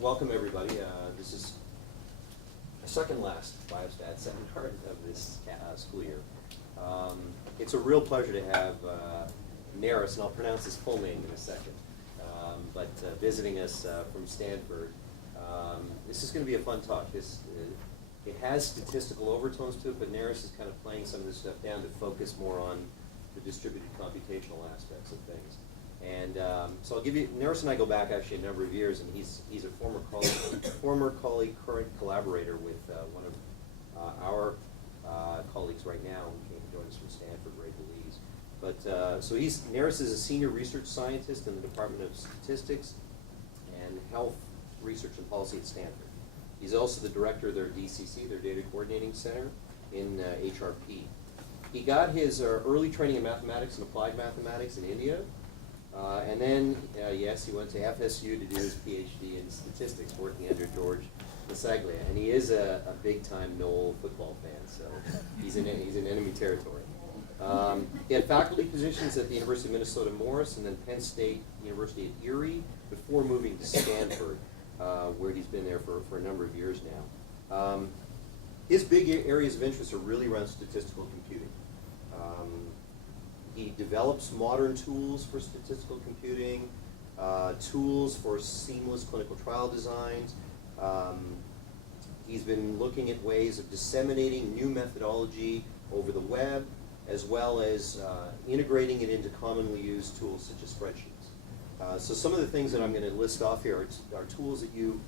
Welcome everybody. This is the second last biostat seminar of this school year. It's a real pleasure to have Naris, and I'll pronounce his full name in a second, visiting us from Stanford. This is going to be a fun talk. It has statistical overtones to it, but Naris is kind of playing some of this stuff down to focus more on the distributed computational aspects of things. And so I'll give you, Naris and I go back actually a number of years, and he's a former colleague, current collaborator with one of our colleagues right now who came to join us from Stanford, Ray Belize. But so Naris is a senior research scientist in the Department of Statistics and Health Research and Policy at Stanford. He's also the director of their DCC, their Data Coordinating Center in HRP. He got his early training in mathematics and applied mathematics in India. And then, yes, he went to FSU to do his PhD in statistics, working under George Lasaglia. And he is a big-time Knoll football fan, so he's in enemy territory. He had faculty positions at the University of Minnesota Morris and then Penn State University at Erie before moving to Stanford, where he's been there for a number of years now. His big areas of interest are really around statistical computing. He develops modern tools for statistical computing, tools for seamless clinical trial designs. He's been looking at ways of disseminating new methodology over the web, as well as integrating it into commonly used tools such as spreadsheets. So some of the things that I'm going to list off here are tools that you,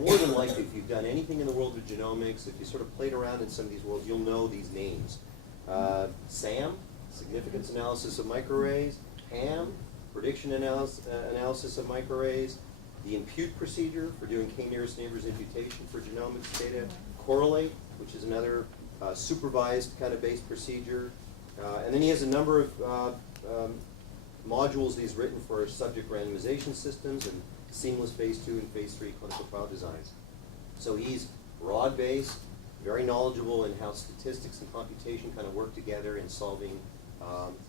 more than likely, if you've done anything in the world of genomics, if you sort of played around in some of these worlds, you'll know these names. SAM, significance analysis of microarrays; PAM, prediction analysis of microarrays; the impute procedure for doing k-nearest neighbors imputation for genomics data; correlate, which is another supervised kind of based procedure; and then he has a number of modules that he's written for subject randomization systems and seamless phase 2 and phase 3 clinical trial designs. So he's broad-based, very knowledgeable in how statistics and computation kind of work together in solving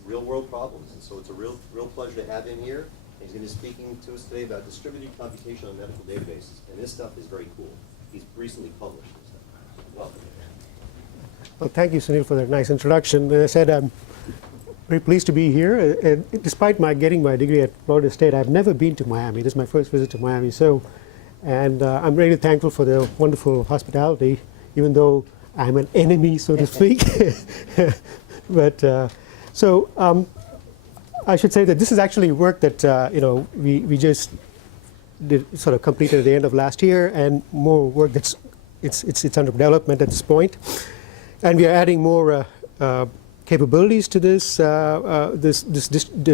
real-world problems. And so it's a real pleasure to have him here. He's going to be speaking to us today about distributed computation on medical databases. And this stuff is very cool. He's recently published this stuff. Welcome. Well, thank you, Sunil, for that nice introduction. As I said, I'm very pleased to be here. Despite getting my degree at Florida State, I've never been to Miami. This is my first visit to Miami. And I'm really thankful for the wonderful hospitality, even though I'm an enemy, so to speak. So I should say that this is actually work that we just did sort of completed at the end of last year, and more work that's it's under development at this point, and we are adding more capabilities to the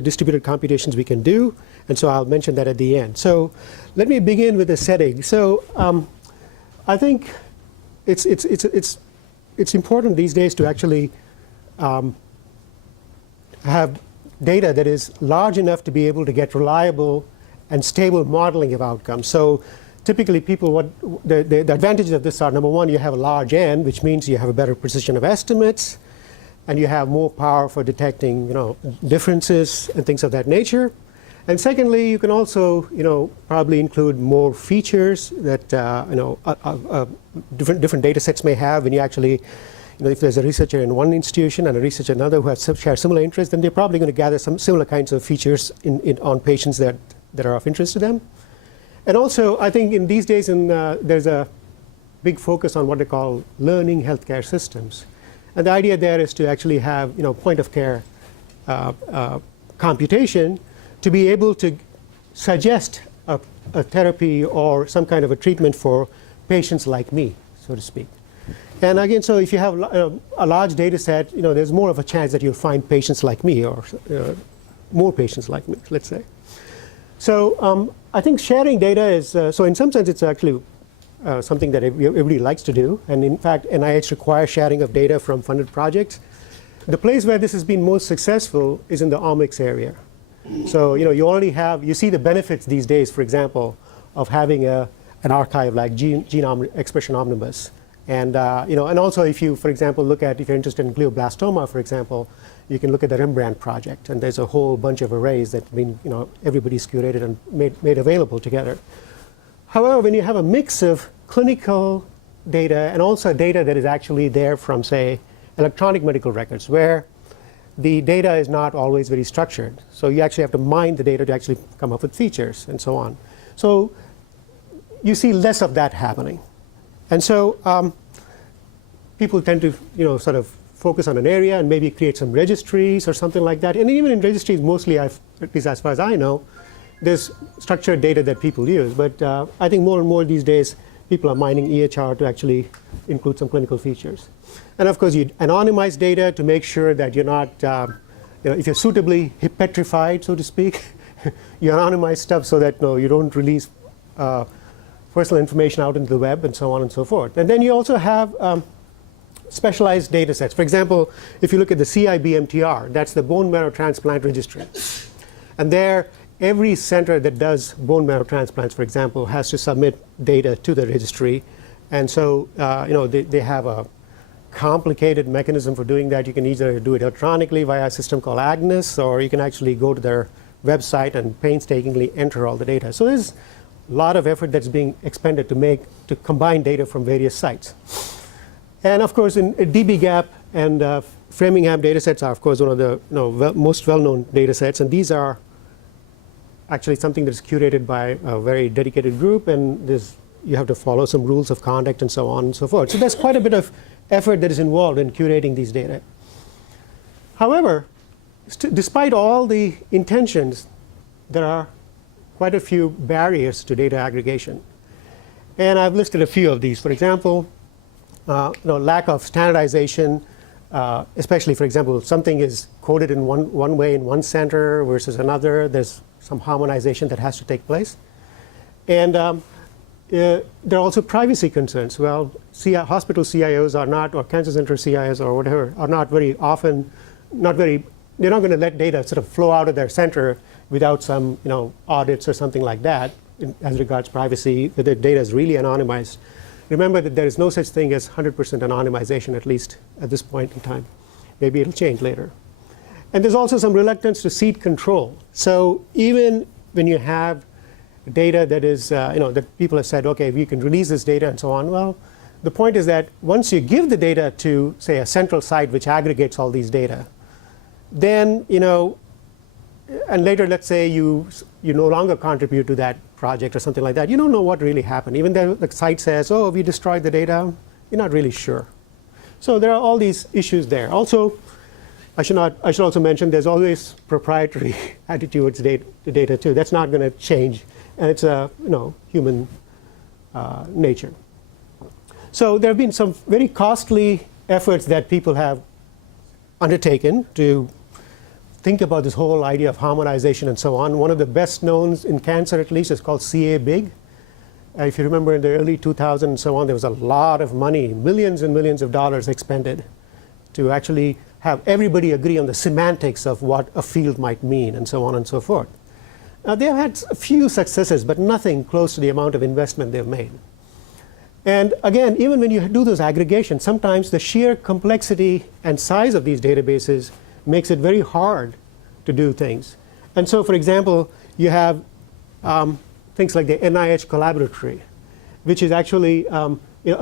distributed computations we can do, and so I'll mention that at the end. So let me begin with the setting. So I think it's important these days to actually have data that is large enough to be able to get reliable and stable modeling of outcomes. So typically people, the advantages of this are, number one, you have a large N, which means you have a better precision of estimates, and you have more power for detecting differences and things of that nature. And secondly, you can also probably include more features that different data sets may have when you actually if there's a researcher in one institution and a researcher in another who share similar interests, then they're probably going to gather some similar kinds of features on patients that are of interest to them. And also, I think in these days, there's a big focus on what they call learning healthcare systems. And the idea there is to actually have point-of-care computation to be able to suggest a therapy or some kind of a treatment for patients like me, so to speak. And again, so if you have a large data set, there's more of a chance that you'll find patients like me, or more patients like me, let's say. So I think sharing data is, so in some sense it's actually something that everybody likes to do. And in fact, NIH requires sharing of data from funded projects. The place where this has been most successful is in the omics area. So you already you see the benefits these days, for example, of having an archive like Genome Expression Omnibus. And and also if you, for example, if you're interested in glioblastoma, for example, you can look at the Rembrandt project, and there's a whole bunch of arrays that everybody's curated and made available together. However, when you have a mix of clinical data and also data that is actually there from, say, electronic medical records, where the data is not always very structured. So you actually have to mine the data to actually come up with features and so on. So you see less of that happening. And so people tend to sort of focus on an area and maybe create some registries or something like that. And even in registries, mostly, at least as far as I know, there's structured data that people use. But I think more and more these days, people are mining EHR to actually include some clinical features. And of course, you anonymize data to make sure that you're not, if you're suitably petrified, so to speak, you anonymize stuff so that you don't release personal information out into the web and so on and so forth. And then you also have specialized data sets. For example, if you look at the CIBMTR, that's the bone marrow transplant registry. And there, every center that does bone marrow transplants, for example, has to submit data to the registry. And so they have a complicated mechanism for doing that. You can either do it electronically via a system called Agnes, or you can actually go to their website and painstakingly enter all the data. So there's a lot of effort that's being expended to combine data from various sites. And of course, in dbGaP and Framingham data sets are, of course, one of the most well-known data sets. And these are actually something that's curated by a very dedicated group. And you have to follow some rules of conduct and so on and so forth. So there's quite a bit of effort that is involved in curating these data. However, despite all the intentions, there are quite a few barriers to data aggregation. And I've listed a few of these. For example, lack of standardization, especially, for example, something is coded in one way in one center versus another. There's some harmonization that has to take place. And there are also privacy concerns. Well, hospital CIOs are not, or cancer center CIOs or whatever, are not very often, they're not going to let data sort of flow out of their center without some audits or something like that as regards privacy, that the data is really anonymized. Remember that there is no such thing as 100% anonymization, at least at this point in time. Maybe it'll change later. And there's also some reluctance to seed control. So even when you have data that is, that people have said, okay, we can release this data and so on. Well, the point is that once you give the data to, say, a central site which aggregates all these data, then, and later, let's say you no longer contribute to that project or something like that, you don't know what really happened. Even though the site says, oh, we destroyed the data, you're not really sure. So there are all these issues there. Also, I should also mention there's always proprietary attitudes to data too. That's not going to change. And it's human nature. So there have been some very costly efforts that people have undertaken to think about this whole idea of harmonization and so on. One of the best known in cancer, at least, is called CA-BIG. If you remember in the early 2000s and so on, there was a lot of money, millions and millions of dollars expended to actually have everybody agree on the semantics of what a field might mean and so on and so forth. Now, they've had a few successes, but nothing close to the amount of investment they've made. And again, even when you do those aggregations, sometimes the sheer complexity and size of these databases makes it very hard to do things. And so, for example, you have things like the NIH Collaborators, which is actually a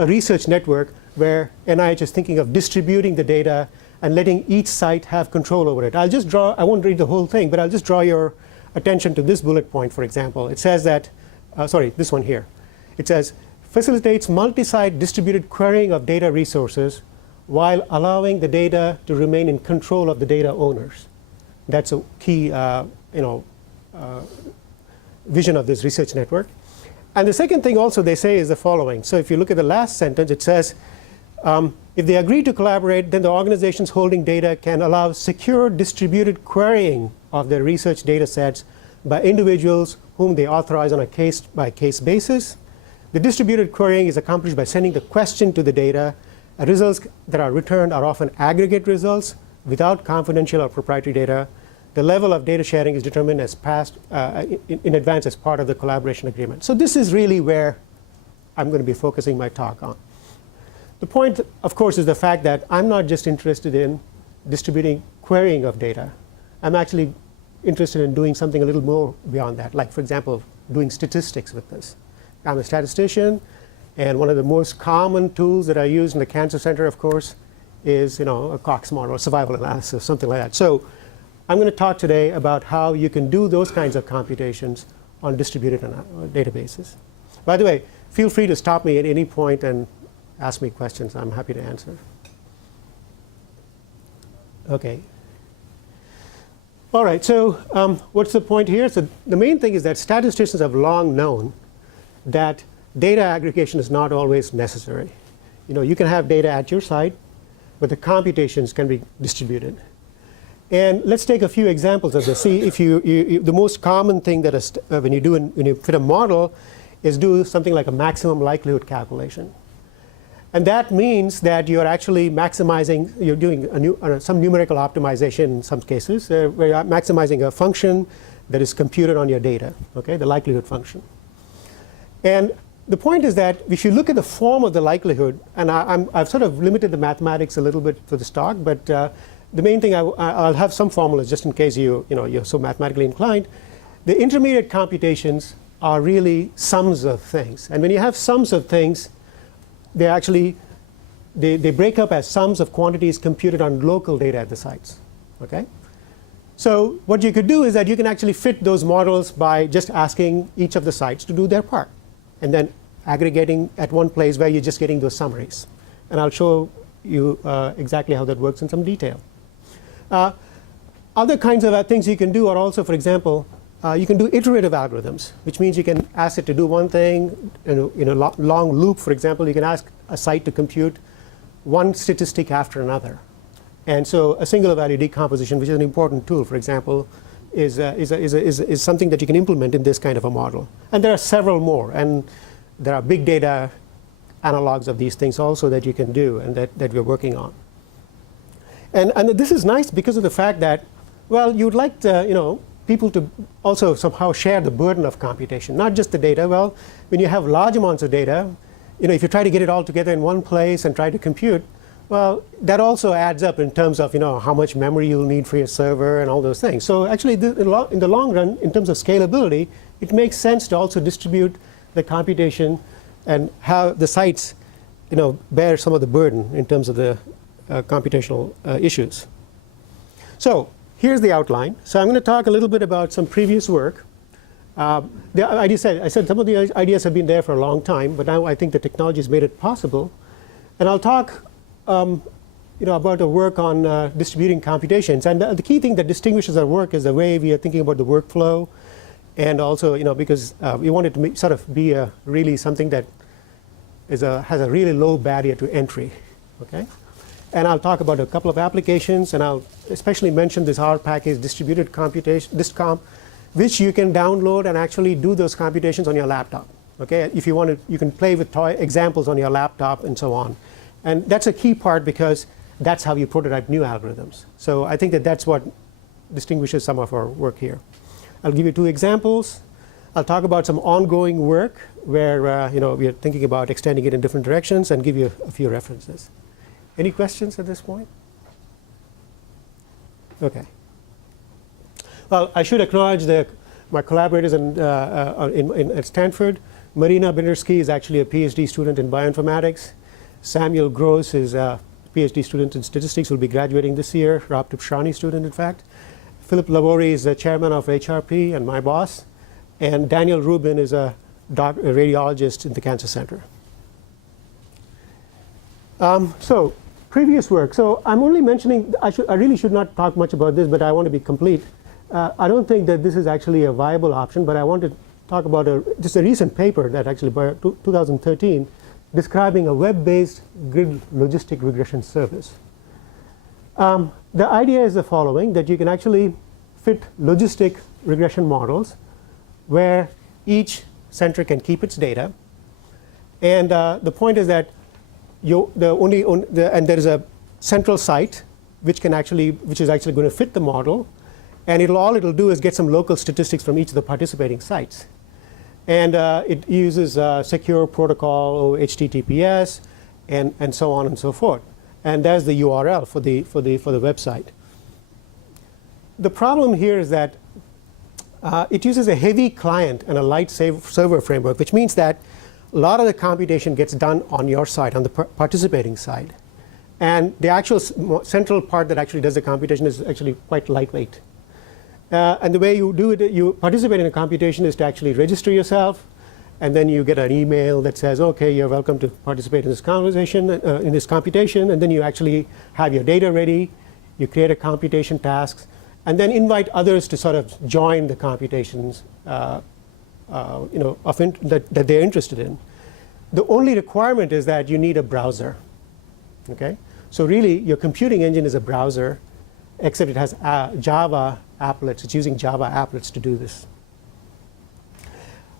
research network where NIH is thinking of distributing the data and letting each site have control over it. I won't read the whole thing, but I'll just draw your attention to this bullet point, for example. It says that, this one here. It says, facilitates multi-site distributed querying of data resources while allowing the data to remain in control of the data owners. That's a key vision of this research network. And the second thing also they say is the following. So if you look at the last sentence, it says, if they agree to collaborate, then the organizations holding data can allow secure distributed querying of their research data sets by individuals whom they authorize on a case-by-case basis. The distributed querying is accomplished by sending the question to the data. Results that are returned are often aggregate results without confidential or proprietary data. The level of data sharing is determined in advance as part of the collaboration agreement. So this is really where I'm going to be focusing my talk on. The point, of course, is the fact that I'm not just interested in distributing querying of data. I'm actually interested in doing something a little more beyond that, like, for example, doing statistics with this. I'm a statistician, and one of the most common tools that I use in the cancer center, of course, is a Cox model, survival analysis, something like that. So I'm going to talk today about how you can do those kinds of computations on distributed databases. By the way, feel free to stop me at any point and ask me questions. I'm happy to answer. Okay. All right, so what's the point here? So the main thing is that statisticians have long known that data aggregation is not always necessary. You can have data at your site, but the computations can be distributed. And let's take a few examples of this. See, if the most common thing that when you fit a model is do something like a maximum likelihood calculation. And that means that you're actually maximizing, you're doing some numerical optimization in some cases, where you're maximizing a function that is computed on your data, okay, the likelihood function. And the point is that if you look at the form of the likelihood, and I've sort of limited the mathematics a little bit for this talk, but the main thing I'll have some formulas just in case you're so mathematically inclined. The intermediate computations are really sums of things, and when you have sums of things, they break up as sums of quantities computed on local data at the sites. Okay. So what you could do is that you can actually fit those models by just asking each of the sites to do their part, and then aggregating at one place where you're just getting those summaries. And I'll show you exactly how that works in some detail. Other kinds of things you can do are also, for example, you can do iterative algorithms, which means you can ask it to do one thing in a long loop. For example, you can ask a site to compute one statistic after another. And so a singular value decomposition, which is an important tool, for example, is something that you can implement in this kind of a model. And there are several more. And there are big data analogs of these things also that you can do and that we're working on. And this is nice because of the fact that, well, you'd like to, people to also somehow share the burden of computation, not just the data. Well, when you have large amounts of data, if you try to get it all together in one place and try to compute, well, that also adds up in terms of how much memory you'll need for your server and all those things. So actually, in the long run, in terms of scalability, it makes sense to also distribute the computation and have the sites bear some of the burden in terms of the computational issues. So here's the outline. So I'm going to talk a little bit about some previous work. I said some of the ideas have been there for a long time, but now I think the technology has made it possible. And I'll talk about the work on distributing computations. And the key thing that distinguishes our work is the way we are thinking about the workflow, and also because we want it to sort of be really something that has a really low barrier to entry. Okay. And I'll talk about a couple of applications, and I'll especially mention this R package, distributed computation, distcomp, which you can download and actually do those computations on your laptop. Okay, if you want to, you can play with toy examples on your laptop and so on. And that's a key part because that's how you prototype new algorithms. So I think that that's what distinguishes some of our work here. I'll give you two examples. I'll talk about some ongoing work where we are thinking about extending it in different directions, and give you a few references. Any questions at this point? Okay. Well, I should acknowledge my collaborators at Stanford. Marina Bindersky is actually a PhD student in bioinformatics. Samuel Gross is a PhD student in statistics, will be graduating this year. Rob Tupshani student, in fact. Philip Labori is the chairman of HRP and my boss. And Daniel Rubin is a radiologist in the Cancer Center. So previous work. So I'm only mentioning, I really should not talk much about this, but I want to be complete. I don't think that this is actually a viable option, but I want to talk about just a recent paper that actually by 2013 describing a web-based grid logistic regression service. The idea is the following, that you can actually fit logistic regression models where each center can keep its data. And the point is that and there is a central site which is actually going to fit the model, and all it'll do is get some local statistics from each of the participating sites. And it uses secure protocol, HTTPS, and so on and so forth. And there's the URL for the website. The problem here is that it uses a heavy client and a light server framework, which means that a lot of the computation gets done on your side, on the participating side. And the actual central part that actually does the computation is actually quite lightweight. And the way you do it, you participate in a computation is to actually register yourself, and then you get an email that says, OK, you're welcome to participate in this conversation, in this computation. And then you actually have your data ready. You create a computation task, and then invite others to sort of join the computations that they're interested in. The only requirement is that you need a browser. Okay? So really, your computing engine is a browser, except it has Java applets. It's using Java applets to do this.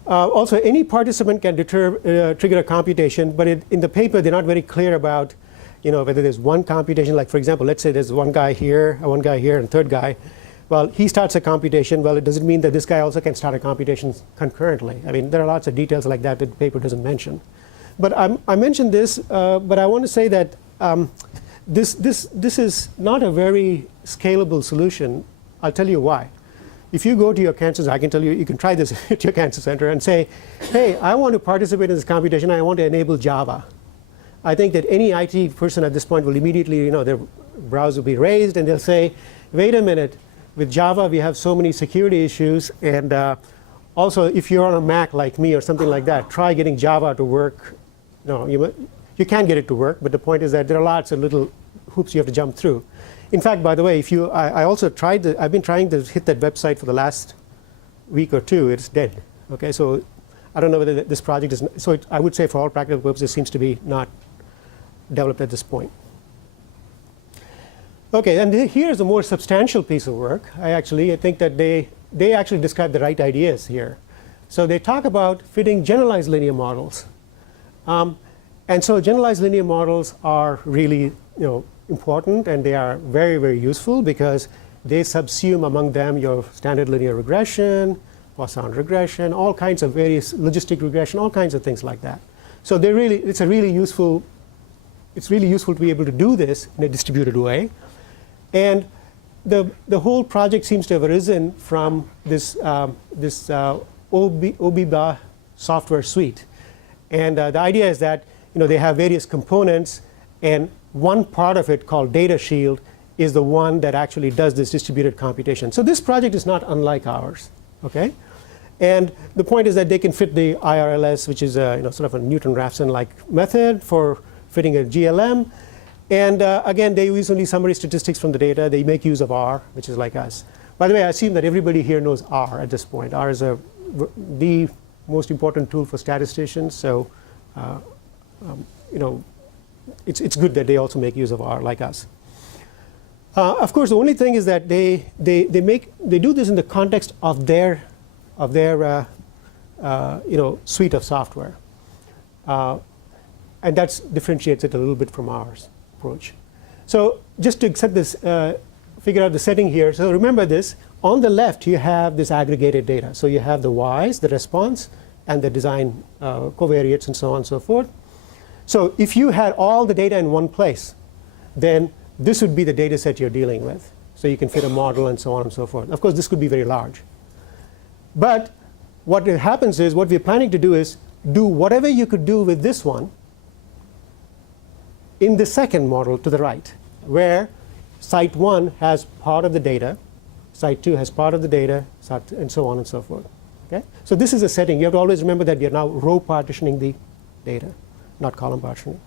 Also, any participant can trigger a computation, but in the paper, they're not very clear about whether there's one computation. Like, for example, let's say there's one guy here, and a third guy. Well, he starts a computation. Well, it doesn't mean that this guy also can start a computation concurrently. I mean, there are lots of details like that the paper doesn't mention. But I mentioned this, but I want to say that this is not a very scalable solution. I'll tell you why. If you go to your cancer center, I can tell you, you can try this at your cancer center and say, hey, I want to participate in this computation. I want to enable Java. I think that any IT person at this point will immediately, their brows will be raised, and they'll say, wait a minute, with Java we have so many security issues, and also if you're on a Mac like me or something like that, try getting Java to work. No, you can get it to work, but the point is that there are lots of little hoops you have to jump through. In fact, by the way, I also tried I've been trying to hit that website for the last week or two. It's dead. Okay, so I don't know whether this project is. So I would say, for all practical purposes, it seems to be not developed at this point. Okay, and here's a more substantial piece of work. I think that they actually describe the right ideas here. So they talk about fitting generalized linear models. And so generalized linear models are really important, and they are very, very useful because they subsume among them your standard linear regression, Poisson regression, all kinds of various logistic regression, all kinds of things like that. So it's really useful to be able to do this in a distributed way. And the whole project seems to have arisen from this OBIBA software suite. And the idea is that they have various components, and one part of it called Data Shield is the one that actually does this distributed computation. So this project is not unlike ours. Okay? And the point is that they can fit the IRLS, which is sort of a Newton-Raphson-like method for fitting a GLM. And again, they use only summary statistics from the data. They make use of R, which is like us. By the way, I assume that everybody here knows R at this point. R is the most important tool for statisticians. So it's good that they also make use of R like us. Of course, the only thing is that they do this in the context of their suite of software, and that differentiates it a little bit from ours approach. So just to set this, figure out the setting here. So remember this. On the left, you have this aggregated data. So you have the Ys, the response, and the design covariates, and so on and so forth. So if you had all the data in one place, then this would be the data set you're dealing with. So you can fit a model and so on and so forth. Of course, this could be very large. But what happens is, what we're planning to do is do whatever you could do with this one in the second model to the right, where site 1 has part of the data, site 2 has part of the data, and so on and so forth. Okay? So this is a setting. You have to always remember that we are now row partitioning the data, not column partitioning.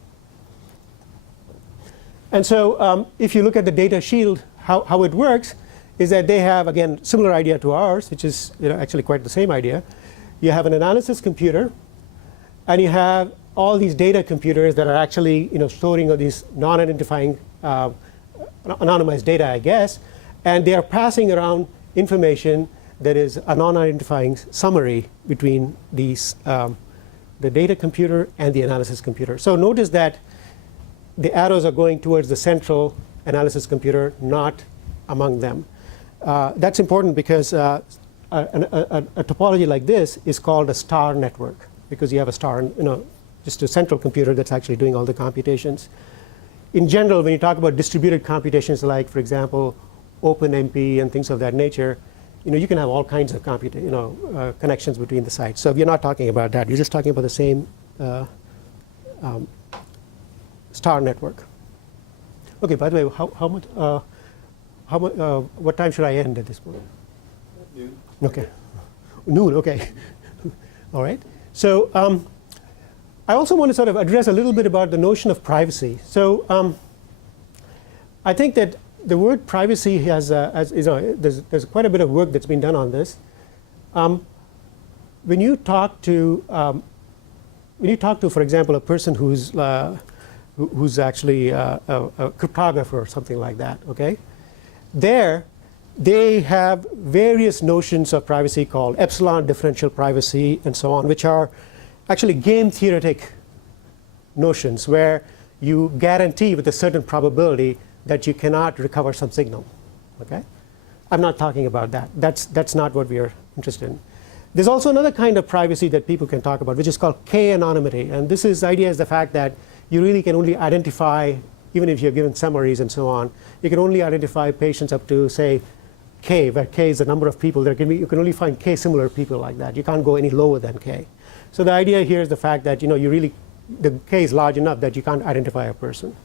And so if you look at the data shield, how it works is that they have, again, similar idea to ours, which is actually quite the same idea. You have an analysis computer, and you have all these data computers that are actually storing all these non-identifying anonymized data, I guess, and they are passing around information that is a non-identifying summary between these the data computer and the analysis computer. So notice that the arrows are going towards the central analysis computer, not among them. That's important because a topology like this is called a star network, because you have a star, just a central computer that's actually doing all the computations. In general, when you talk about distributed computations like, for example, OpenMP and things of that nature, you can have all kinds of connections between the sites. So you're not talking about that. You're just talking about the same star network. Okay. By the way, what time should I end at this point? Noon. Okay. Noon. Okay. All right. So I also want to sort of address a little bit about the notion of privacy. So I think that the word privacy has, there's quite a bit of work that's been done on this. When you talk to, for example, a person who's actually a cryptographer or something like that, okay? They have various notions of privacy called epsilon differential privacy and so on, which are actually game theoretic notions where you guarantee with a certain probability that you cannot recover some signal. Okay? I'm not talking about that. That's not what we are interested in. There's also another kind of privacy that people can talk about, which is called k-anonymity. And this idea is the fact that you really can only identify, even if you're given summaries and so on, you can only identify patients up to, say, k, where k is the number of people. You can only find k similar people like that. You can't go any lower than k. So the idea here is the fact that the k is large enough that you can't identify a person.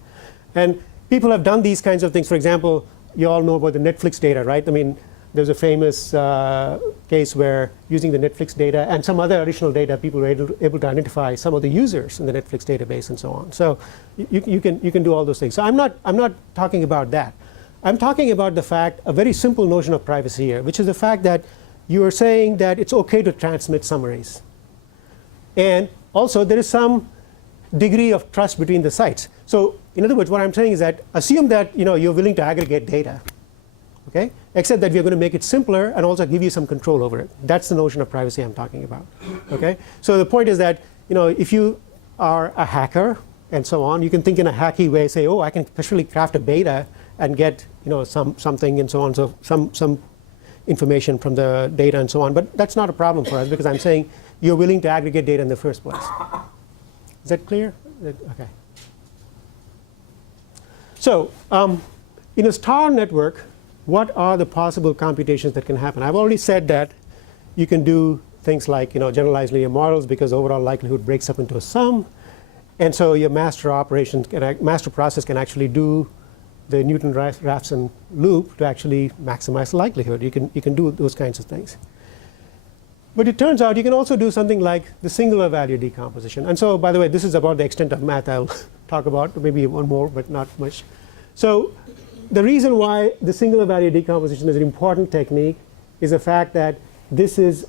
And people have done these kinds of things. For example, you all know about the Netflix data, right? I mean, there's a famous case where using the Netflix data and some other additional data, people were able to identify some of the users in the Netflix database and so on. So you can do all those things. So I'm not talking about that. I'm talking about the fact, a very simple notion of privacy here, which is the fact that you are saying that it's OK to transmit summaries. And also, there is some degree of trust between the sites. So in other words, what I'm saying is that assume that you're willing to aggregate data, okay? Except that we're going to make it simpler and also give you some control over it. That's the notion of privacy I'm talking about, okay? So the point is that if you are a hacker and so on, you can think in a hacky way, say, oh, I can specially craft a beta and get something and so on, so some information from the data and so on. But that's not a problem for us because I'm saying you're willing to aggregate data in the first place. Is that clear? Okay. So in a star network, what are the possible computations that can happen? I've already said that you can do things like generalized linear models because overall likelihood breaks up into a sum. And so your master process can actually do the Newton-Raphson loop to actually maximize the likelihood. You can do those kinds of things. But it turns out you can also do something like the singular value decomposition. And so, by the way, this is about the extent of math I'll talk about, maybe one more, but not much. So the reason why the singular value decomposition is an important technique is the fact that this is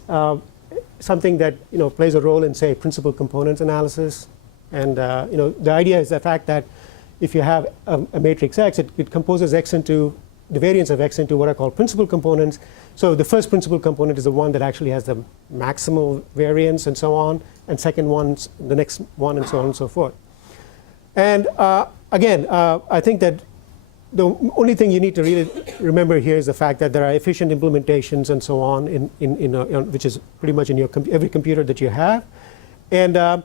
something that plays a role in, say, principal components analysis. And the idea is the fact that if you have a matrix X, it composes X into the variance of X into what are called principal components. So the first principal component is the one that actually has the maximal variance and so on, and second one's the next one, and so on and so forth. And again, I think that the only thing you need to really remember here is the fact that there are efficient implementations and so on, which is pretty much in every computer that you have. And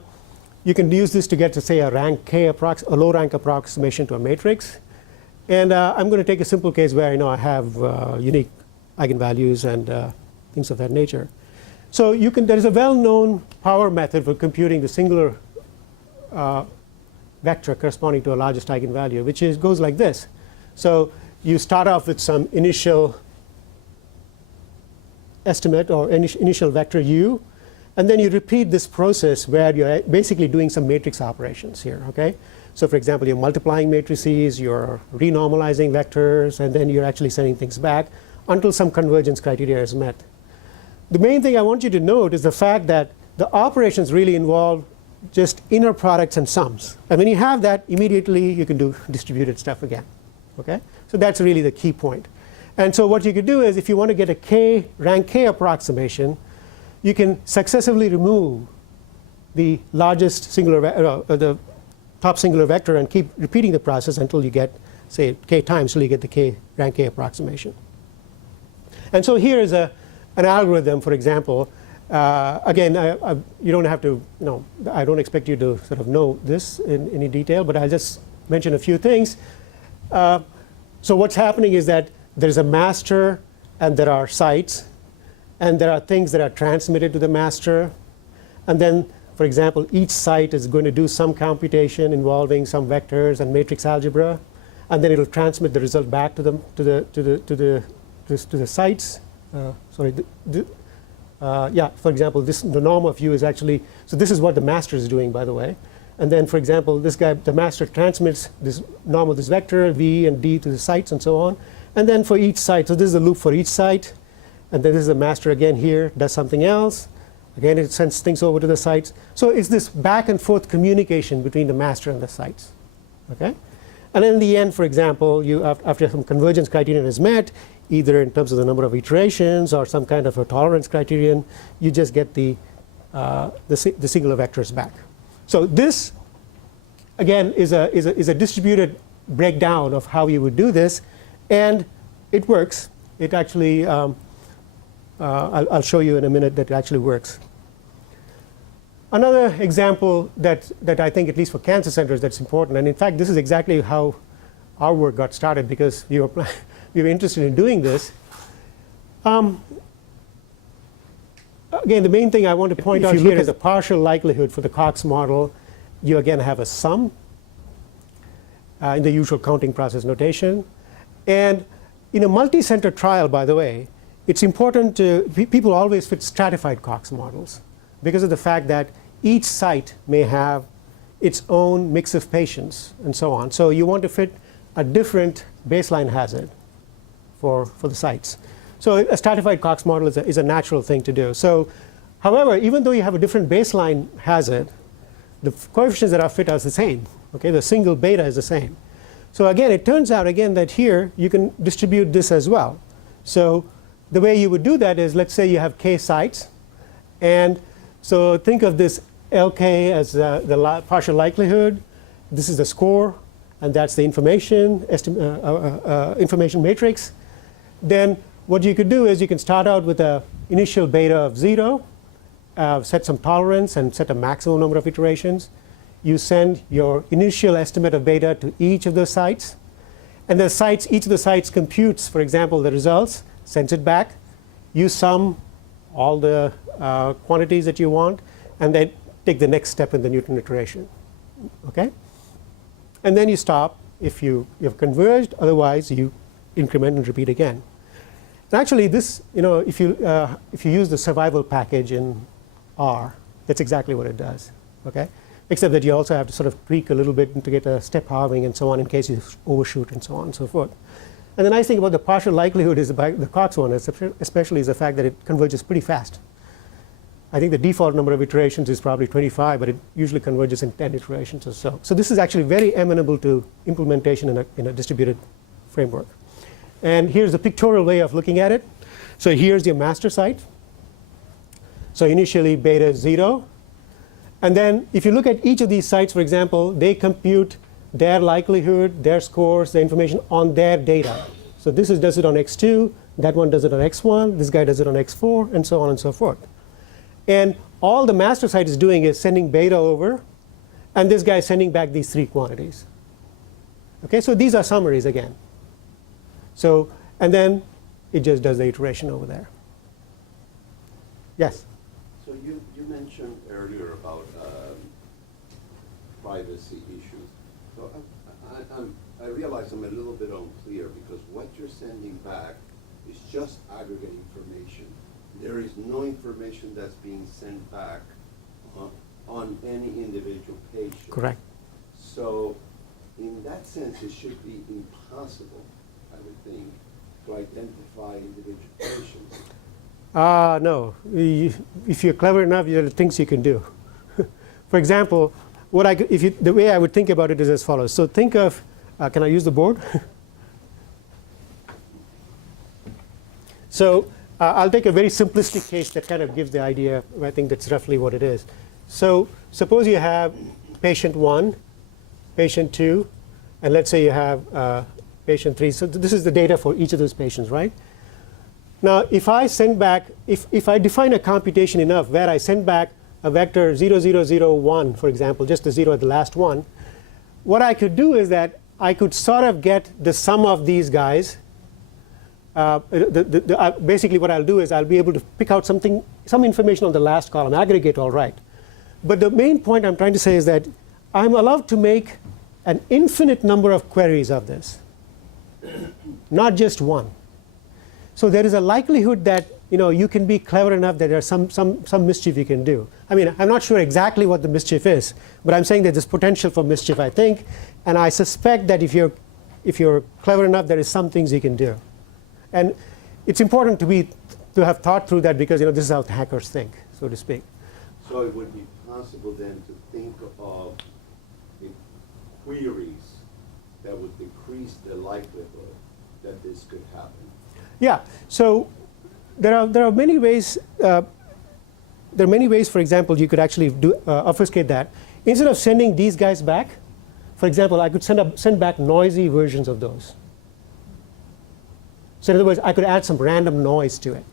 you can use this to get to, say, a low rank approximation to a matrix. And I'm going to take a simple case where I have unique eigenvalues and things of that nature. So there is a well-known power method for computing the singular vector corresponding to a largest eigenvalue, which goes like this. So you start off with some initial estimate or initial vector u, and then you repeat this process where you're basically doing some matrix operations here, okay? So for example, you're multiplying matrices, you're renormalizing vectors, and then you're actually sending things back until some convergence criteria is met. The main thing I want you to note is the fact that the operations really involve just inner products and sums. And when you have that, immediately you can do distributed stuff again, okay? So that's really the key point. And so what you could do is if you want to get a rank K approximation, you can successively remove the largest singular, the top singular vector and keep repeating the process until you get, say, K times till you get the rank K approximation. And so here is an algorithm, for example. Again, you don't have to, I don't expect you to sort of know this in any detail, but I'll just mention a few things. So what's happening is that there's a master and there are sites. and there are things that are transmitted to the master. And then, for example, each site is going to do some computation involving some vectors and matrix algebra, and then it will transmit the result back to the sites. Yeah, for example, the norm of u is actually, so this is what the master is doing, by the way. And then, for example, this guy, the master transmits this norm of this vector, v and d to the sites and so on. And then for each site, so this is the loop for each site. And then this is the master again here, does something else. Again, it sends things over to the sites. So it's this back and forth communication between the master and the sites. Okay? And in the end, for example, after some convergence criterion is met, either in terms of the number of iterations or some kind of a tolerance criterion, you just get the singular vectors back. So this, again, is a distributed breakdown of how you would do this. And it works. It actually, I'll show you in a minute that it actually works. Another example that I think, at least for cancer centers, that's important, and in fact, this is exactly how our work got started, because we were interested in doing this. Again, the main thing I want to point out here is the partial likelihood for the Cox model. You again have a sum in the usual counting process notation. And in a multi-center trial, by the way, it's important to, people always fit stratified Cox models because of the fact that each site may have its own mix of patients and so on. So you want to fit a different baseline hazard for the sites. So a stratified Cox model is a natural thing to do. So, however, even though you have a different baseline hazard, the coefficients that are fit are the same. Okay, the single beta is the same. So again, it turns out again that here you can distribute this as well. So the way you would do that is, let's say you have k sites, and so think of this Lk as the partial likelihood. This is the score, and that's the information matrix. Then what you could do is you can start out with an initial beta of 0, set some tolerance, and set a maximum number of iterations. You send your initial estimate of beta to each of those sites. And the sites, each of the sites computes, for example, the results, sends it back. You sum all the quantities that you want, and then take the next step in the Newton iteration. Okay? And then you stop if you have converged. Otherwise, you increment and repeat again. And actually, this, if you use the survival package in R, that's exactly what it does. Okay? Except that you also have to sort of tweak a little bit to get a step halving and so on in case you overshoot and so on and so forth. And the nice thing about the partial likelihood is the Cox one, especially, is the fact that it converges pretty fast. I think the default number of iterations is probably 25, but it usually converges in 10 iterations or so. So this is actually very amenable to implementation in a distributed framework. And here's the pictorial way of looking at it. So here's your master site. So initially, beta is 0. And then if you look at each of these sites, for example, they compute their likelihood, their scores, the information on their data. So this does it on x2, that one does it on x1, this guy does it on x4, and so on and so forth. And all the master site is doing is sending beta over, and this guy is sending back these 3 quantities. Okay, so these are summaries again. So, and then it just does the iteration over there. Yes? So you mentioned earlier about privacy issues. So I realize I'm a little bit unclear, because what you're sending back is just aggregate information. There is no information that's being sent back on any individual patient. Correct. So in that sense, it should be impossible, I would think, to identify individual patients. No. If you're clever enough, there are things you can do. For example, the way I would think about it is as follows. So think of, can I use the board? So I'll take a very simplistic case that kind of gives the idea. I think that's roughly what it is. So suppose you have patient 1, patient 2, and let's say you have patient 3. So this is the data for each of those patients, right? Now, if I send back, if I define a computation enough where I send back a vector 0, 0, 0, 1, for example, just the 0 at the last one, what I could do is that I could sort of get the sum of these guys basically what I'll do is I'll be able to pick out some information on the last column, aggregate all right. But the main point I'm trying to say is that I'm allowed to make an infinite number of queries of this, not just one. So there is a likelihood that you can be clever enough that there's some mischief you can do. I mean, I'm not sure exactly what the mischief is, but I'm saying that there's potential for mischief, I think. And I suspect that if you're clever enough, there is some things you can do. And it's important to have thought through that because this is how hackers think, so to speak. So it would be possible then to think of queries that would decrease the likelihood that this could happen. Yeah. So there are many ways. There are many ways. For example, you could actually obfuscate that. Instead of sending these guys back, for example, I could send back noisy versions of those. So in other words, I could add some random noise to it.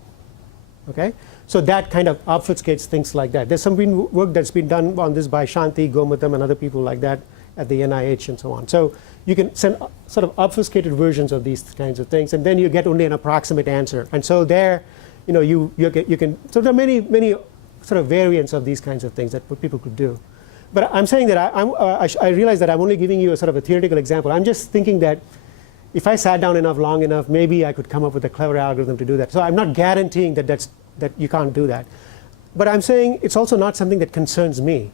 Okay? So that kind of obfuscates things like that. There's some work that's been done on this by Shanti Gomatam and other people like that at the NIH and so on. So you can send sort of obfuscated versions of these kinds of things, and then you get only an approximate answer. And so there, you can. So there are many sort of variants of these kinds of things that people could do. But I'm saying that I realize that I'm only giving you a sort of a theoretical example. I'm just thinking that if I sat down long enough, maybe I could come up with a clever algorithm to do that. So I'm not guaranteeing that you can't do that. But I'm saying it's also not something that concerns me,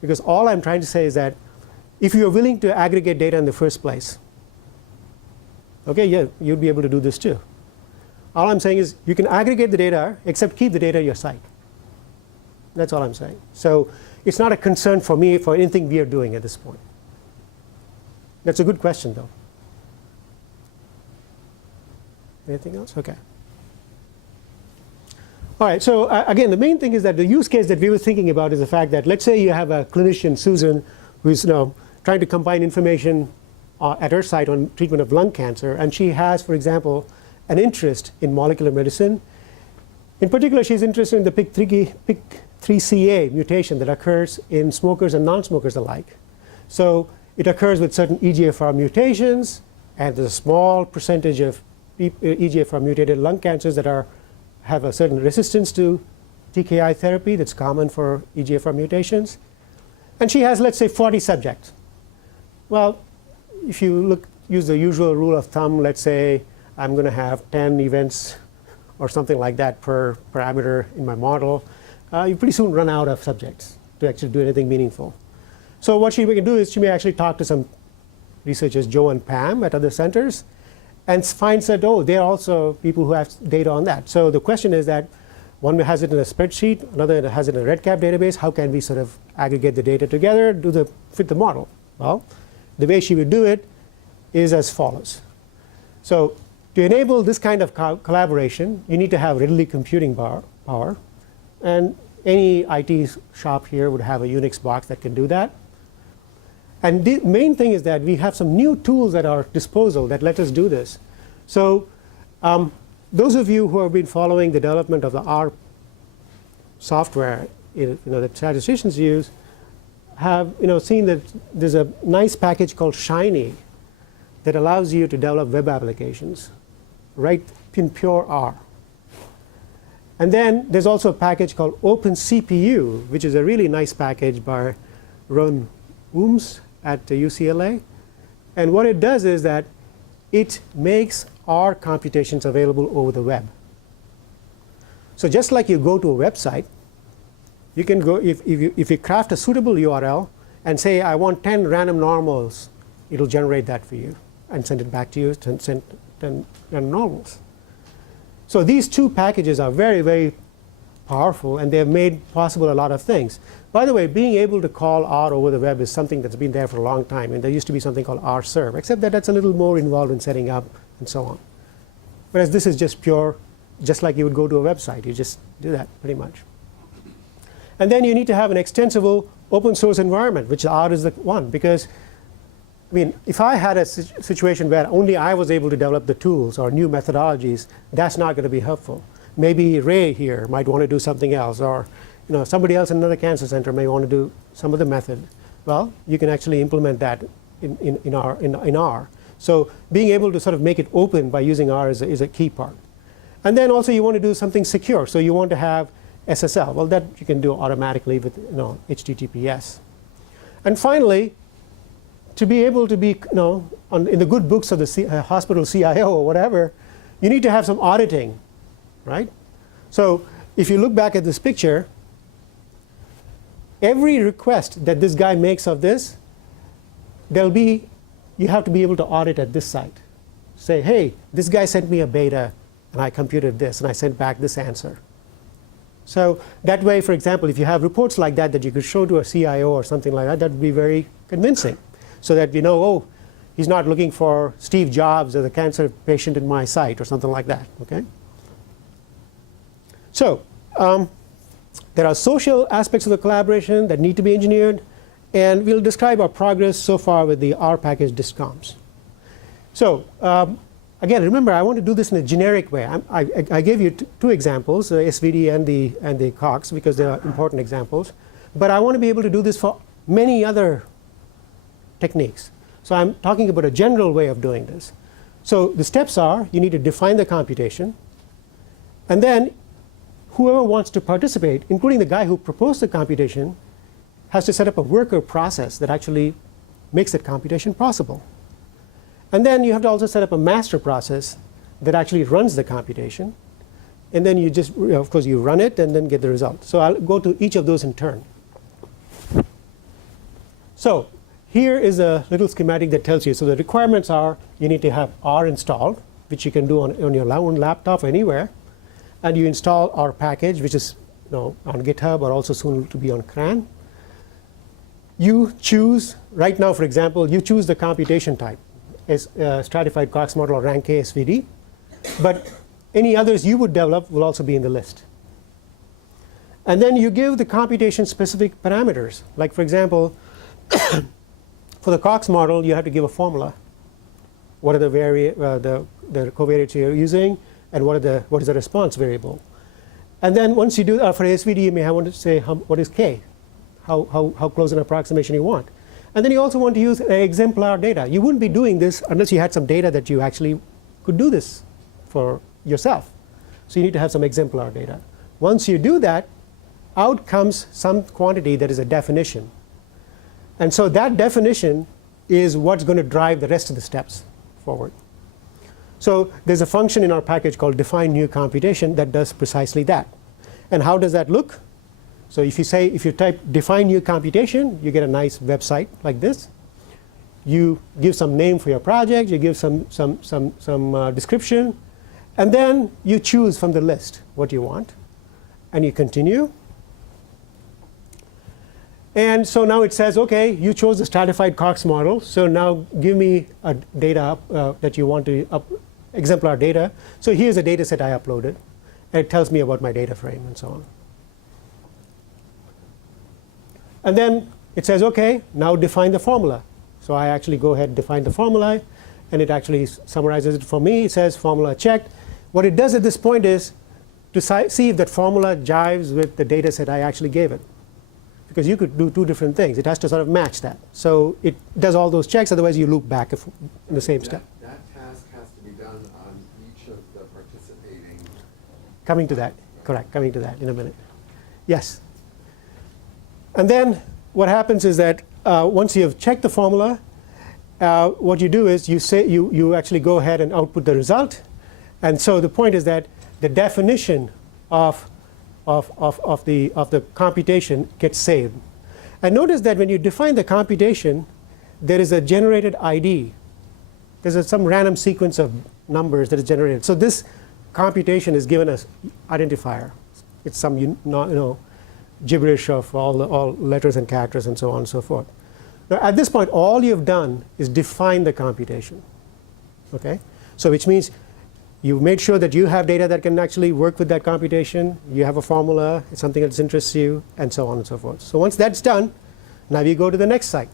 because all I'm trying to say is that if you're willing to aggregate data in the first place, okay, yeah, you'd be able to do this too. All I'm saying is you can aggregate the data, except keep the data at your site. That's all I'm saying. So it's not a concern for me for anything we are doing at this point. That's a good question, though. Anything else? OK. All right. So again, the main thing is that the use case that we were thinking about is the fact that let's say you have a clinician, Susan, who's trying to combine information at her site on treatment of lung cancer, and she has, for example, an interest in molecular medicine. In particular, she's interested in the PIK3CA mutation that occurs in smokers and non-smokers alike. So it occurs with certain EGFR mutations, and there's a small percentage of EGFR mutated lung cancers that have a certain resistance to TKI therapy that's common for EGFR mutations. And she has, let's say, 40 subjects. Well, if you use the usual rule of thumb, let's say I'm going to have 10 events or something like that per parameter in my model, you pretty soon run out of subjects to actually do anything meaningful. So what she can do is she may actually talk to some researchers, Joe and Pam, at other centers, and finds that, oh, they're also people who have data on that. So the question is that one has it in a spreadsheet, another has it in a REDCap database. How can we sort of aggregate the data together, fit the model? Well, the way she would do it is as follows. So to enable this kind of collaboration, you need to have readily computing power. And any IT shop here would have a Unix box that can do that. And the main thing is that we have some new tools at our disposal that let us do this. So those of you who have been following the development of the R software that statisticians use have seen that there's a nice package called Shiny that allows you to develop web applications right in pure R. And then there's also a package called OpenCPU, which is a really nice package by Ron Ooms at UCLA. And what it does is that it makes R computations available over the web. So just like you go to a website, you can go, if you craft a suitable URL and say, I want 10 random normals, it'll generate that for you and send it back to you, send 10 random normals. So these two packages are very, very powerful, and they've made possible a lot of things. By the way, being able to call R over the web is something that's been there for a long time. And there used to be something called rserve, except that that's a little more involved in setting up and so on. Whereas this is just pure, just like you would go to a website. You just do that pretty much. And then you need to have an extensible open source environment, which R is the one. Because, I mean, if I had a situation where only I was able to develop the tools or new methodologies, that's not going to be helpful. Maybe Ray here might want to do something else, or somebody else in another cancer center may want to do some other method. Well, you can actually implement that in R. So being able to sort of make it open by using R is a key part. And then also you want to do something secure. So you want to have SSL. Well, that you can do automatically with HTTPS. And finally, to be able to be in the good books of the hospital CIO or whatever, you need to have some auditing, right? So if you look back at this picture, every request that this guy makes of this, you have to be able to audit at this site. Say, hey, this guy sent me a beta, and I computed this, and I sent back this answer. So that way, for example, if you have reports like that that you could show to a CIO or something like that, that would be very convincing. So that you know, oh, he's not looking for Steve Jobs as a cancer patient in my site or something like that. Okay. So there are social aspects of the collaboration that need to be engineered, and we'll describe our progress so far with the R package discoms. So again, remember, I want to do this in a generic way. I gave you two examples, the SVD and the Cox, because they are important examples. But I want to be able to do this for many other techniques. So I'm talking about a general way of doing this. So the steps are, you need to define the computation. And then whoever wants to participate, including the guy who proposed the computation, has to set up a worker process that actually makes that computation possible. And then you have to also set up a master process that actually runs the computation. And then you just, of course, you run it and then get the result. So I'll go to each of those in turn. So here is a little schematic that tells you. So the requirements are, you need to have R installed, which you can do on your own laptop or anywhere. And you install R package, which is on GitHub or also soon to be on CRAN. You choose, right now, for example, you choose the computation type. As stratified Cox model or rank K SVD, but any others you would develop will also be in the list. And then you give the computation specific parameters. Like, for example, for the Cox model, you have to give a formula. What are the covariates you're using, and what is the response variable? And then once you do for SVD, you may want to say what is K, how close an approximation you want. And then you also want to use exemplar data. You wouldn't be doing this unless you had some data that you actually could do this for yourself. So you need to have some exemplar data. Once you do that, out comes some quantity that is a definition. And so that definition is what's going to drive the rest of the steps forward. So there's a function in our package called define new computation that does precisely that. And how does that look? So if you type define new computation, you get a nice website like this. You give some name for your project, you give some description, and then you choose from the list what you want, and you continue. And so now it says, OK, you chose the stratified Cox model, so now give me a data that you want to exemplar data. So here's a data set I uploaded, and it tells me about my data frame and so on. And then it says, OK, now define the formula. So I actually go ahead and define the formula, and it actually summarizes it for me. It says formula checked. What it does at this point is to see if that formula jives with the data set I actually gave it. Because you could do two different things. It has to sort of match that. So it does all those checks. Otherwise, you loop back in the same step. That task has to be done on each of the participating. Coming to that. Correct. Coming to that in a minute. Yes. And then what happens is that once you have checked the formula, what you do is you actually go ahead and output the result. And so the point is that the definition of the computation gets saved. And notice that when you define the computation, there is a generated ID. There's some random sequence of numbers that is generated. So this computation is given as identifier. It's some gibberish of all letters and characters and so on and so forth. Now, at this point, all you've done is define the computation. Okay? So which means you've made sure that you have data that can actually work with that computation. You have a formula. It's something that interests you, and so on and so forth. So once that's done, now you go to the next site.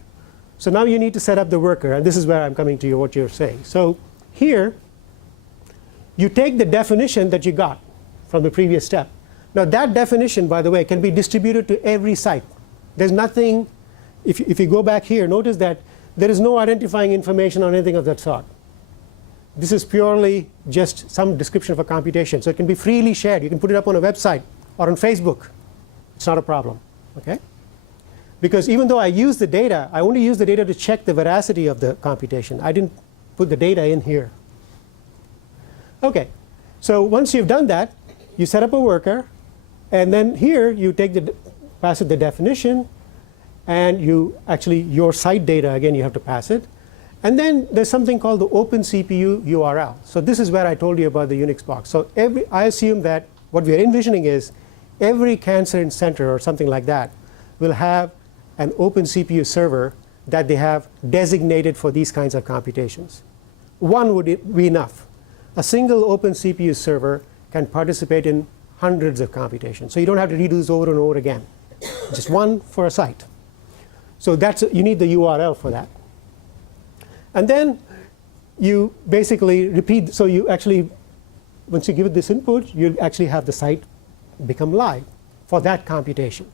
So now you need to set up the worker. And this is where I'm coming to what you're saying. So here, you take the definition that you got from the previous step. Now that definition, by the way, can be distributed to every site. There's nothing, if you go back here, notice that there is no identifying information on anything of that sort. this is purely just some description of a computation. So it can be freely shared. You can put it up on a website or on Facebook. It's not a problem. Okay? Because even though I use the data, I only use the data to check the veracity of the computation. I didn't put the data in here. Okay. So once you've done that, you set up a worker. And then here you pass it the definition. And you actually, your site data, again, you have to pass it. And then there's something called the OpenCPU URL. So this is where I told you about the Unix box. So I assume that what we are envisioning is every cancer center or something like that will have an OpenCPU server that they have designated for these kinds of computations. One would be enough. A single OpenCPU server can participate in hundreds of computations. So you don't have to redo this over and over again. Just one for a site. So you need the URL for that. And then you basically repeat. So you actually, once you give it this input, you actually have the site become live for that computation.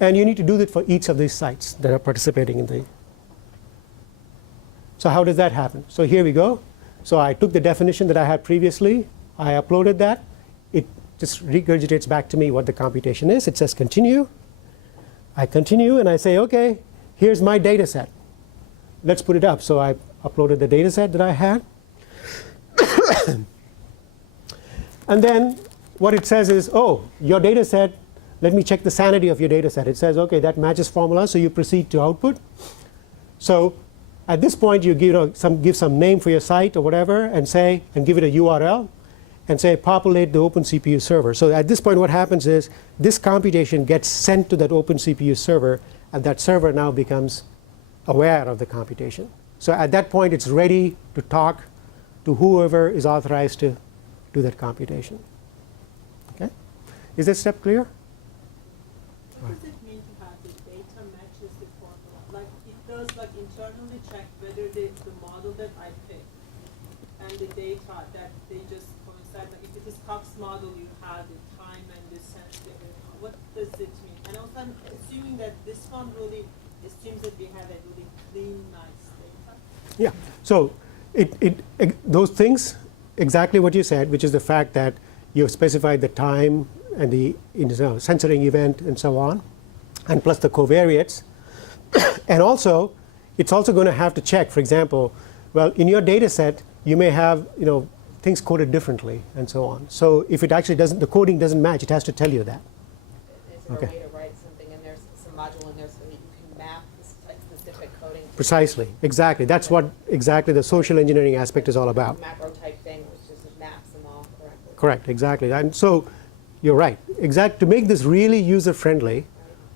And you need to do that for each of these sites that are participating in the. So how does that happen? So here we go. So I took the definition that I had previously. I uploaded that. It just regurgitates back to me what the computation is. It says continue. I continue and I say, OK, here's my data set. Let's put it up. So I uploaded the data set that I had. And then what it says is, oh, your data set, let me check the sanity of your data set. It says, OK, that matches formula. So you proceed to output. So at this point, you give some name for your site or whatever and give it a URL and say populate the OpenCPU server. So at this point, what happens is this computation gets sent to that OpenCPU server. And that server now becomes aware of the computation. So at that point, it's ready to talk to whoever is authorized to do that computation. Okay? Is this step clear? What does it mean to have the data matches the formula? Like it does internally check whether the model that I picked and the data that they just coincide. Like if it is Cox model, you have the time and the sensitivity. What does it mean? And also I'm assuming that this one really assumes that we have a really clean, nice data. Yeah. So those things, exactly what you said, which is the fact that you have specified the time and the censoring event and so on, and plus the covariates. And also, it's also going to have to check, for example, well, in your data set, you may have things coded differently and so on. So if it actually doesn't, the coding doesn't match, it has to tell you that. Is there a way to write something in there, some module in there, so that you can map specific coding? Precisely, exactly. That's what exactly the social engineering aspect is all about. Macro type thing, which just maps them all correctly. Correct, exactly. And so you're right. To make this really user-friendly,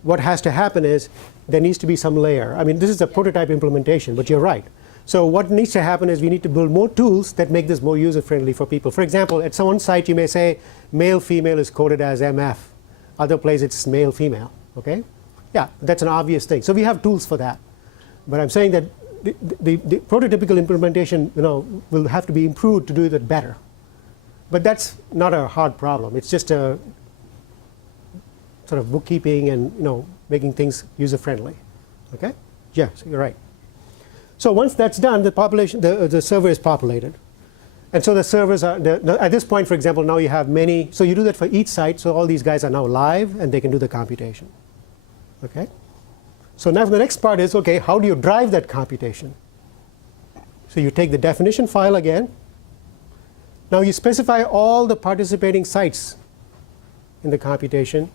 what has to happen is there needs to be some layer. I mean, this is a prototype implementation, but you're right. So what needs to happen is we need to build more tools that make this more user-friendly for people. For example, at one site you may say male, female is coded as MF. Other place it's male, female. Okay? Yeah, that's an obvious thing. So we have tools for that. But I'm saying that the prototypical implementation will have to be improved to do that better. But that's not a hard problem. It's just a sort of bookkeeping and making things user-friendly. Okay? Yeah, so you're right. So once that's done, the server is populated. And so the servers are, at this point, for example, now you have many. So you do that for each site. So all these guys are now live, and they can do the computation. Okay? So now the next part is, OK, how do you drive that computation? So you take the definition file again. Now you specify all the participating sites in the computation,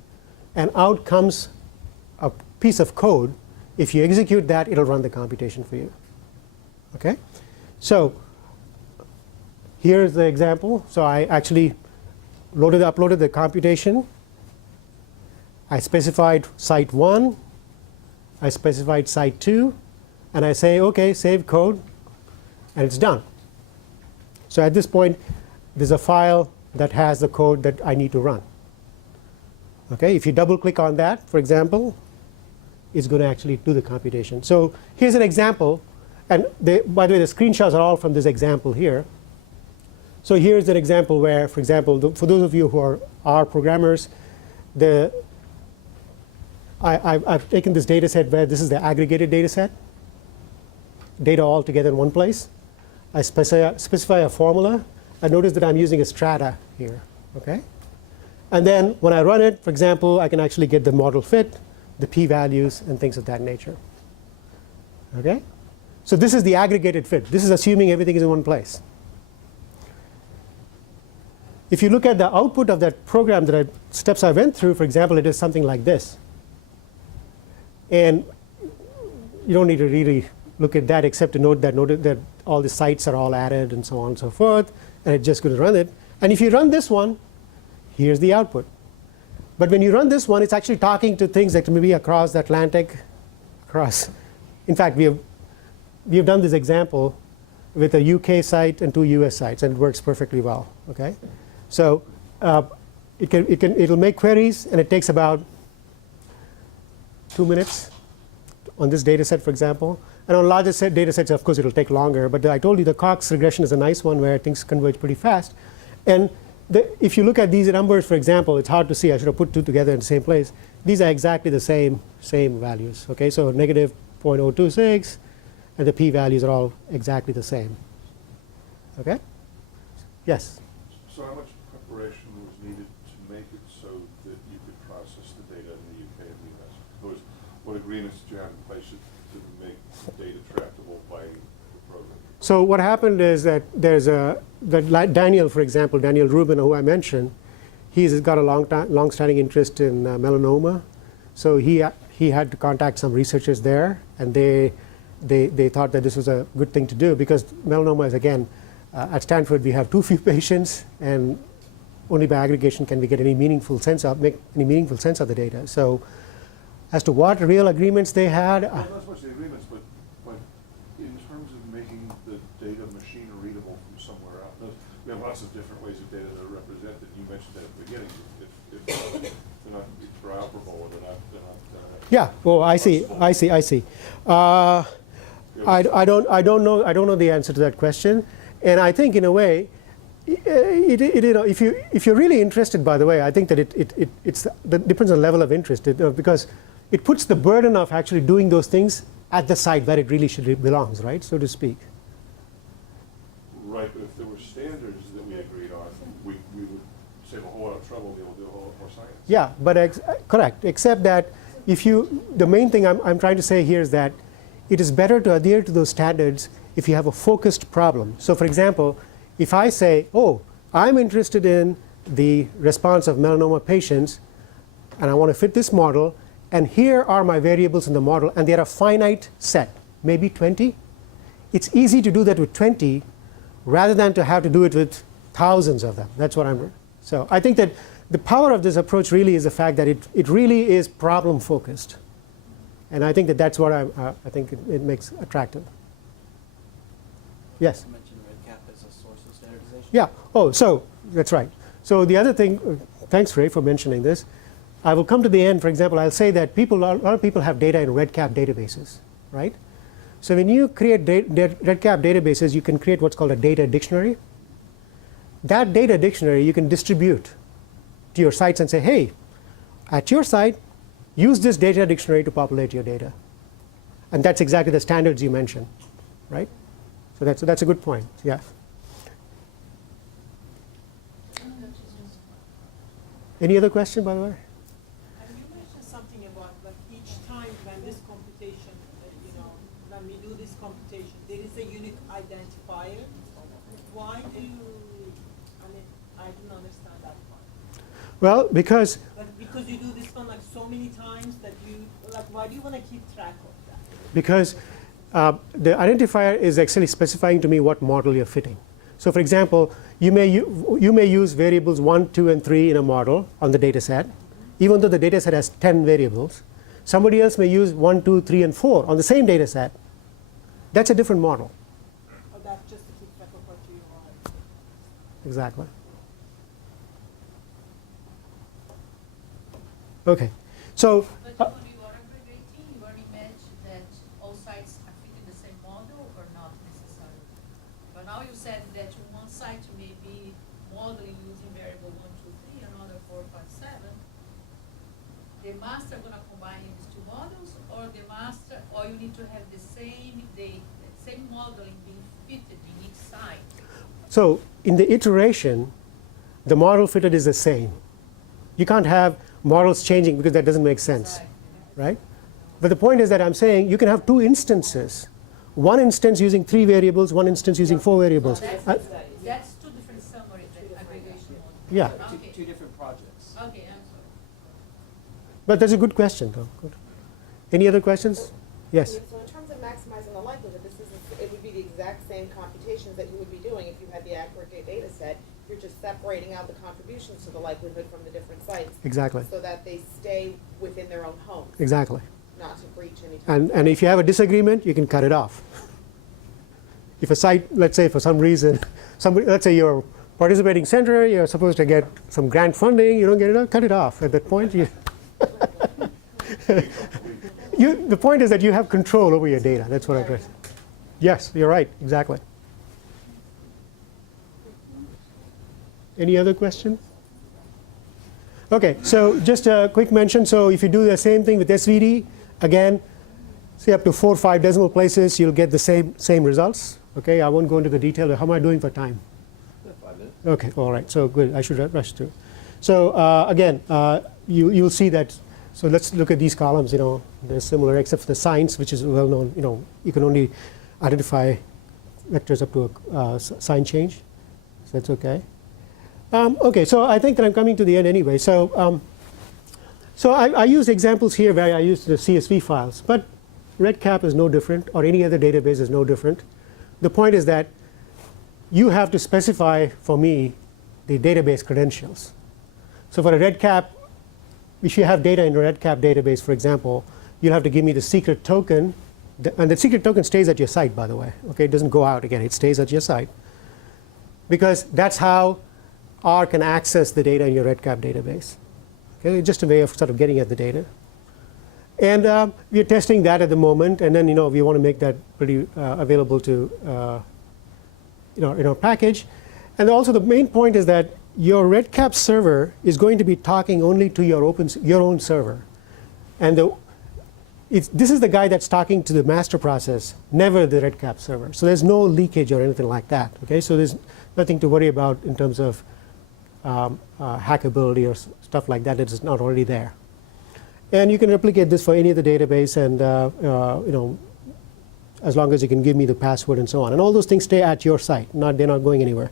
and out comes a piece of code. If you execute that, it'll run the computation for you. Okay? So here's the example. So I actually uploaded the computation. I specified site 1. I specified site 2. And I say, OK, save code. And it's done. So at this point, there's a file that has the code that I need to run. Okay? If you double-click on that, for example, it's going to actually do the computation. So here's an example. And by the way, the screenshots are all from this example here. So here's an example where, for example, for those of you who are programmers, I've taken this data set where this is the aggregated data set, data all together in one place. I specify a formula. I notice that I'm using a strata here. Okay? And then when I run it, for example, I can actually get the model fit, the p-values, and things of that nature. Okay? So this is the aggregated fit. This is assuming everything is in one place. If you look at the output of that program, steps I went through, for example, it is something like this. And you don't need to really look at that except to note that all the sites are all added and so on and so forth. And it's just going to run it. And if you run this one, here's the output. But when you run this one, it's actually talking to things that may be across the Atlantic, across. In fact, we have done this example with a UK site and 2 US sites, and it works perfectly well. Okay? So it'll make queries, and it takes about 2 minutes on this data set, for example. And on larger data sets, of course, it'll take longer. But I told you the Cox regression is a nice one where things converge pretty fast. And if you look at these numbers, for example, it's hard to see. I should have put two together in the same place. These are exactly the same values. Okay, so negative 0.026, and the p-values are all exactly the same. Okay? Yes? So how much preparation was needed to make it so that you could process the data in the UK and the US? Because what agreements did you have in place to make data tractable by the program? So what happened is that there's Daniel, for example, Daniel Rubin, who I mentioned, he's got a long-standing interest in melanoma. So he had to contact some researchers there, and they thought that this was a good thing to do because melanoma is, again, at Stanford we have too few patients, and only by aggregation can we get make any meaningful sense of the data. So as to what real agreements they had. Well, not so much the agreements, but in terms of making the data machine readable from somewhere else. We have lots of different ways of data that are represented. You mentioned that at the beginning. If they're not interoperable or they're not yeah. Well, I see. I don't know the answer to that question, and I think in a way, if you're really interested, by the way, I think that that depends on the level of interest because it puts the burden of actually doing those things at the site where it really belongs, right, so to speak. Right, but if there were standards that we agreed on, we would save a whole lot of trouble, be able to do a whole lot more science. Yeah, but correct, except that the main thing I'm trying to say here is that it is better to adhere to those standards if you have a focused problem. So for example, if I say, oh, I'm interested in the response of melanoma patients, and I want to fit this model, and here are my variables in the model, and they're a finite set, maybe 20. It's easy to do that with 20 rather than to have to do it with thousands of them. That's what so I think that the power of this approach really is the fact that it really is problem focused. And I think that that's what I think it makes attractive. Yes? You mentioned RedCap as a source of standardization. Yeah. Oh, so that's right. So the other thing, thanks Ray for mentioning this. I will come to the end. For example, I'll say that a lot of people have data in RedCap databases, right? So when you create RedCap databases, you can create what's called a data dictionary. That data dictionary you can distribute to your sites and say, hey, at your site, use this data dictionary to populate your data. And that's exactly the standards you mentioned, right? So that's a good point. Yeah. Any other question, by the way? And you mentioned something about like each time when this computation, when we do this computation, there is a unique identifier. Why do you? I didn't understand that part. Well, because you do this one like so many times that why do you want to keep track of that? Because the identifier is actually specifying to me what model you're fitting. So for example, you may use variables 1, 2, and 3 in a model on the data set, even though the data set has 10 variables. Somebody else may use 1, 2, 3, and 4 on the same data set. That's a different model. Or that's just to keep track of what you are. Exactly. Okay. So. But when you are aggregating, you already mentioned that all sites are fitting the same model or not necessarily. But now you said that one site may be modeling using variable 1, 2, 3, another 4, 5, 7. The master gonna combine these two models, or the master, or you need to have the same modeling being fitted in each site. So in the iteration, the model fitted is the same. You can't have models changing because that doesn't make sense, right? But the point is that I'm saying you can have two instances. One instance using 3 variables, one instance using 4 variables. That's two different summaries, that aggregation model. Yeah. Okay. Two different projects. Okay, I'm sorry. But that's a good question, though. Good. Any other questions? Yes. So in terms of maximizing the likelihood, it would be the exact same computations that you would be doing if you had the aggregate data set. You're just separating out the contributions to the likelihood from the different sites. Exactly. So that they stay within their own homes, Exactly. not to breach any. And if you have a disagreement, you can cut it off. If a site, let's say for some reason, let's say you're participating center, you're supposed to get some grant funding, you don't get it, cut it off. At that point, the point is that you have control over your data. That's what I'm trying to say. Yes, you're right, exactly. Any other questions? Okay, so just a quick mention. So if you do the same thing with SVD, again, say up to 4 or 5 decimal places, you'll get the same results. Okay, I won't go into the detail. How am I doing for time? 5 minutes. Okay, all right. So good. I should rush through. So again, you'll see that. So let's look at these columns. They're similar except for the signs, which is well known. You can only identify vectors up to a sign change. So that's okay. Okay, so I think that I'm coming to the end anyway. So I use examples here where I use the CSV files, but REDCap is no different, or any other database is no different. The point is that you have to specify for me the database credentials. So for a REDCap, if you have data in a REDCap database, for example, you'll have to give me the secret token, and the secret token stays at your site, by the way. Okay, it doesn't go out again; it stays at your site, because that's how R can access the data in your REDCap database. Okay, just a way of sort of getting at the data. And we're testing that at the moment, and then we want to make that pretty available to in our package. And also the main point is that your REDCap server is going to be talking only to your own server, and this is the guy that's talking to the master process, never the REDCap server. So there's no leakage or anything like that. Okay, so there's nothing to worry about in terms of hackability or stuff like that. It is not already there. And you can replicate this for any other database, and as long as you can give me the password and so on. And all those things stay at your site. They're not going anywhere.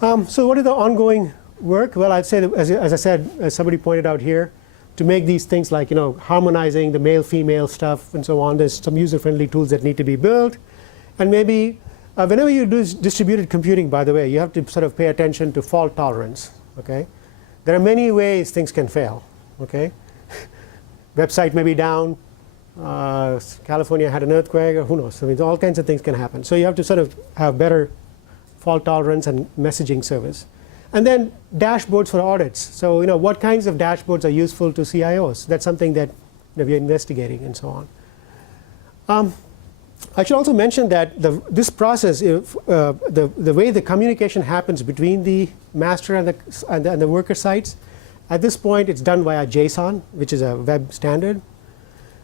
So what is the ongoing work? Well, I'd say that, as I said, as somebody pointed out here, to make these things like harmonizing the male-female stuff and so on, there's some user-friendly tools that need to be built. And maybe whenever you do distributed computing, by the way, you have to sort of pay attention to fault tolerance. Okay, there are many ways things can fail. Okay, website may be down. California had an earthquake, or who knows? I mean, all kinds of things can happen. So you have to sort of have better fault tolerance and messaging service. And then dashboards for audits. So what kinds of dashboards are useful to CIOs? That's something that we're investigating and so on. I should also mention that this process, the way the communication happens between the master and the worker sites, at this point it's done via JSON, which is a web standard.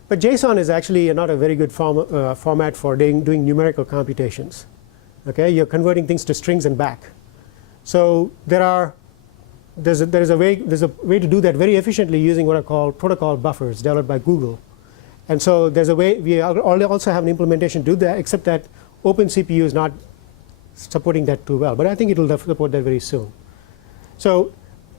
But JSON is actually not a very good format for doing numerical computations. Okay, you're converting things to strings and back. So there's a way to do that very efficiently using what are called protocol buffers developed by Google. And so there's a way, we also have an implementation to do that, except that OpenCPU is not supporting that too well. But I think it will support that very soon. So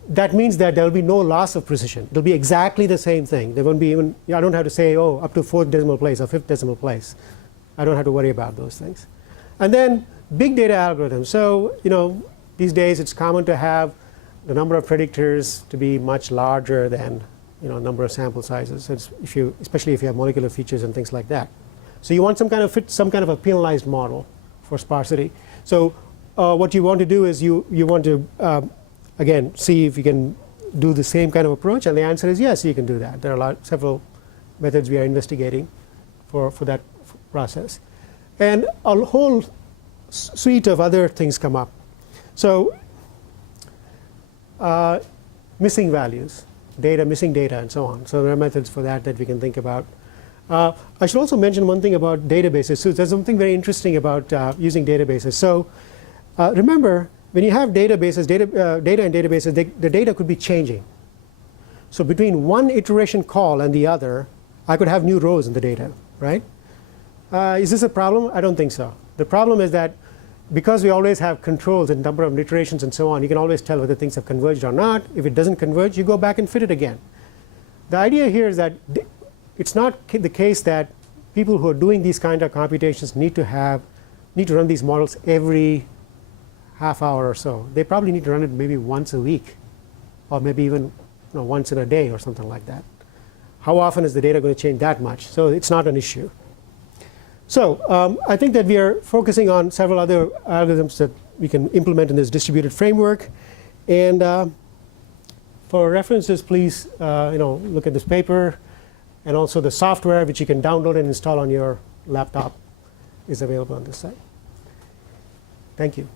that means that there will be no loss of precision. It will be exactly the same thing. There won't be even, I don't have to say, oh, up to 4th decimal place or 5th decimal place. I don't have to worry about those things. And then big data algorithms. So these days it's common to have the number of predictors to be much larger than number of sample sizes. Especially if you have molecular features and things like that. So you want some kind of a penalized model for sparsity. So what you want to do is you want to again see if you can do the same kind of approach, and the answer is yes, you can do that. There are several methods we are investigating for that process, and a whole suite of other things come up. So missing values, missing data, and so on. So there are methods for that we can think about. I should also mention one thing about databases. So there's something very interesting about using databases. So remember, when you have databases, data in databases, the data could be changing. So between one iteration call and the other, I could have new rows in the data, right? Is this a problem? I don't think so. The problem is that because we always have controls and number of iterations and so on, you can always tell whether things have converged or not. If it doesn't converge, you go back and fit it again. The idea here is that it's not the case that people who are doing these kind of computations need to run these models every half hour or so. They probably need to run it maybe once a week, or maybe even once in a day or something like that. How often is the data going to change that much? So it's not an issue. So I think that we are focusing on several other algorithms that we can implement in this distributed framework. And for references, please look at this paper. And also the software, which you can download and install on your laptop, is available on this site. Thank you.